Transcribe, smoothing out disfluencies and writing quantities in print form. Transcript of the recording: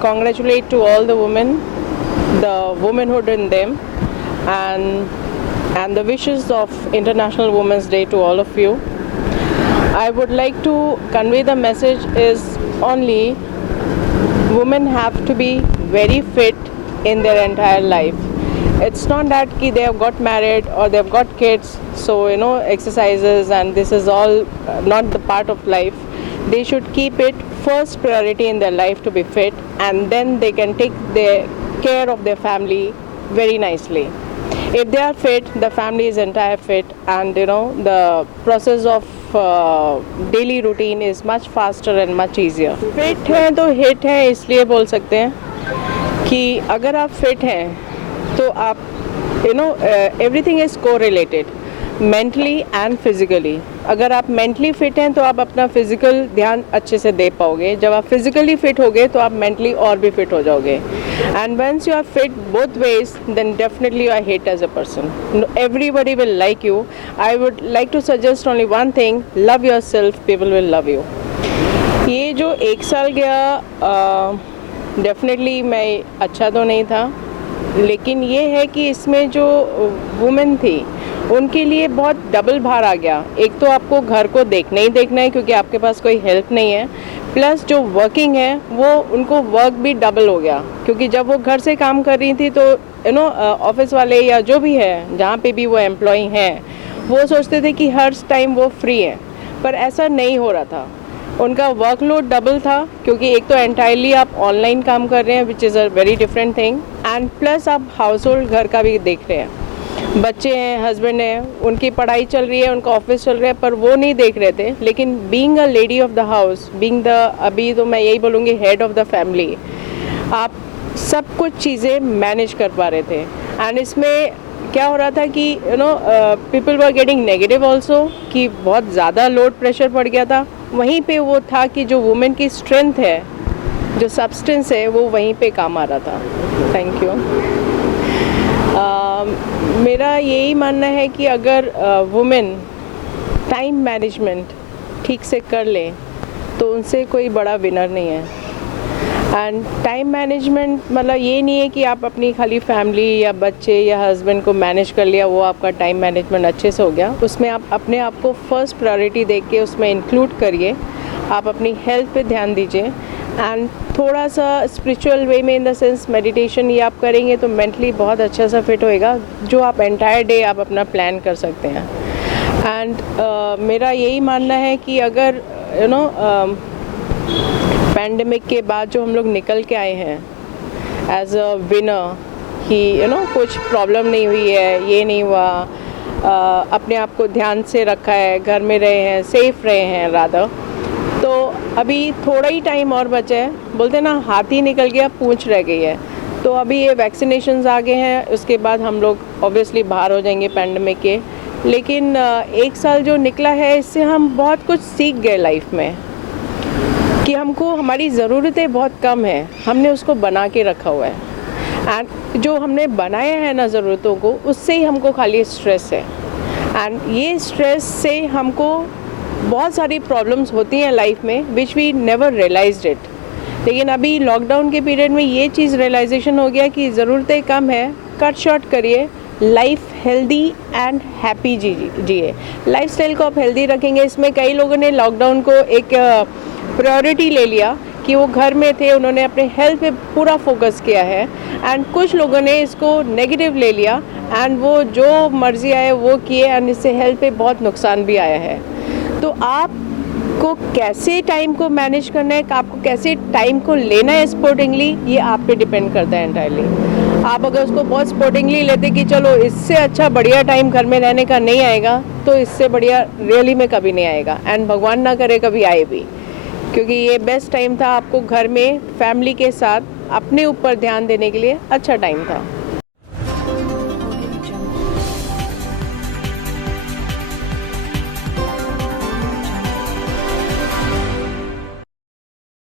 congratulate to all the women, the womanhood in them, and the wishes of International Women's Day to all of you. I would like to convey the message is only women have to be very fit in their entire life. It's not that they have got married or they have got kids, so exercises and this is all not the part of life. They should keep it first priority in their life to be fit, and then they can take their care of their family very nicely. If they are fit, the family is entire fit, and the process of daily routine is much faster and much easier. Fit हैं तो hit है, इसलिए बोल सकते हैं कि अगर आप fit हैं तो आप everything is correlated mentally and physically. अगर आप मेंटली फिट हैं तो आप अपना फिजिकल ध्यान अच्छे से दे पाओगे. जब आप फिजिकली फिट होगे तो आप मेंटली और भी फिट हो जाओगे. And once you are fit both ways, then definitely you are hit as a person. Everybody will like you. I would like to suggest only one thing, love yourself, people will love you. ये जो 1 साल गया definitely मैं अच्छा तो नहीं था, लेकिन ये है कि इसमें जो वुमेन थी उनके लिए बहुत डबल भार आ गया. एक तो आपको घर को देखना ही देखना है क्योंकि आपके पास कोई हेल्प नहीं है, प्लस जो वर्किंग है वो उनको वर्क भी डबल हो गया. क्योंकि जब वो घर से काम कर रही थी तो ऑफिस वाले या जो भी है जहाँ पे भी वो एम्प्लॉय हैं वो सोचते थे कि हर टाइम वो फ्री है, पर ऐसा नहीं हो रहा था. उनका वर्कलोड डबल था क्योंकि एक तो एंटायरली आप ऑनलाइन काम कर रहे हैं which is a very different thing, and plus आप हाउस होल्ड घर का भी देख रहे हैं. बच्चे हैं, हस्बैंड हैं, उनकी पढ़ाई चल रही है, उनका ऑफिस चल रहा है, पर वो नहीं देख रहे थे. लेकिन being a lady of the house, being the, अभी तो मैं यही बोलूँगी, हेड ऑफ द फैमिली, आप सब कुछ चीज़ें मैनेज कर पा रहे थे. एंड इसमें क्या हो रहा था कि people were getting negative also कि बहुत ज़्यादा लोड प्रेशर पड़ गया था. वहीं पे वो था कि जो वुमेन की स्ट्रेंथ है, जो सब्सटेंस है, वो वहीं पे काम आ रहा था. Thank you. मेरा यही मानना है कि अगर वुमेन टाइम मैनेजमेंट ठीक से कर ले तो उनसे कोई बड़ा विनर नहीं है. एंड टाइम मैनेजमेंट मतलब ये नहीं है कि आप अपनी खाली फैमिली या बच्चे या हस्बैंड को मैनेज कर लिया, वो आपका टाइम मैनेजमेंट अच्छे से हो गया. उसमें आप अपने आप को फर्स्ट प्रायोरिटी देख के उसमें इंक्लूड करिए. आप अपनी हेल्थ पे ध्यान दीजिए, एंड थोड़ा सा स्पिरिचुअल वे में, इन द सेंस मेडिटेशन, ये आप करेंगे तो मेंटली बहुत अच्छा सा फिट होएगा, जो आप एंटायर डे आप अपना प्लान कर सकते हैं. एंड मेरा यही मानना है कि अगर पैंडेमिक के बाद जो हम लोग निकल के आए हैं एज अ विनर, कि कुछ प्रॉब्लम नहीं हुई है, ये नहीं हुआ, अपने आप को ध्यान से रखा है, घर में रहे हैं, सेफ रहे हैं रादर, तो अभी थोड़ा ही टाइम और बचा है. बोलते ना, हाथी निकल गया पूंछ रह गई है. तो अभी ये वैक्सीनेशंस आ गए हैं, उसके बाद हम लोग ऑब्वियसली बाहर हो जाएंगे पैंडेमिक के. लेकिन 1 साल जो निकला है, इससे हम बहुत कुछ सीख गए लाइफ में कि हमको हमारी ज़रूरतें बहुत कम हैं, हमने उसको बना के रखा हुआ है. एंड जो हमने बनाया है ना ज़रूरतों को, उससे ही हमको खाली स्ट्रेस है. एंड ये स्ट्रेस से हमको बहुत सारी प्रॉब्लम्स होती हैं लाइफ में which we never realised it. लेकिन अभी लॉकडाउन के पीरियड में ये चीज़ रियलाइजेशन हो गया कि ज़रूरतें कम है, कट शॉर्ट करिए, लाइफ हेल्दी एंड हैप्पी जिए. लाइफ स्टाइल को आप हेल्दी रखेंगे. इसमें कई लोगों ने लॉकडाउन को एक प्रायोरिटी ले लिया कि वो घर में थे, उन्होंने अपने हेल्थ पे पूरा फोकस किया है. एंड कुछ लोगों ने इसको नेगेटिव ले लिया एंड वो जो मर्जी आए वो किए, एंड इससे हेल्थ पे बहुत नुकसान भी आया है. तो आपको कैसे टाइम को मैनेज करना है, आपको कैसे टाइम को लेना है स्पोर्टिंगली, ये आप पे डिपेंड करता है एंटायरली. आप अगर उसको बहुत स्पोर्टिंगली लेते कि चलो इससे अच्छा बढ़िया टाइम घर में रहने का नहीं आएगा, तो इससे बढ़िया रियली में कभी नहीं आएगा. एंड भगवान ना करे कभी आए भी, क्योंकि ये बेस्ट टाइम था आपको घर में फैमिली के साथ अपने ऊपर ध्यान देने के लिए. अच्छा टाइम था.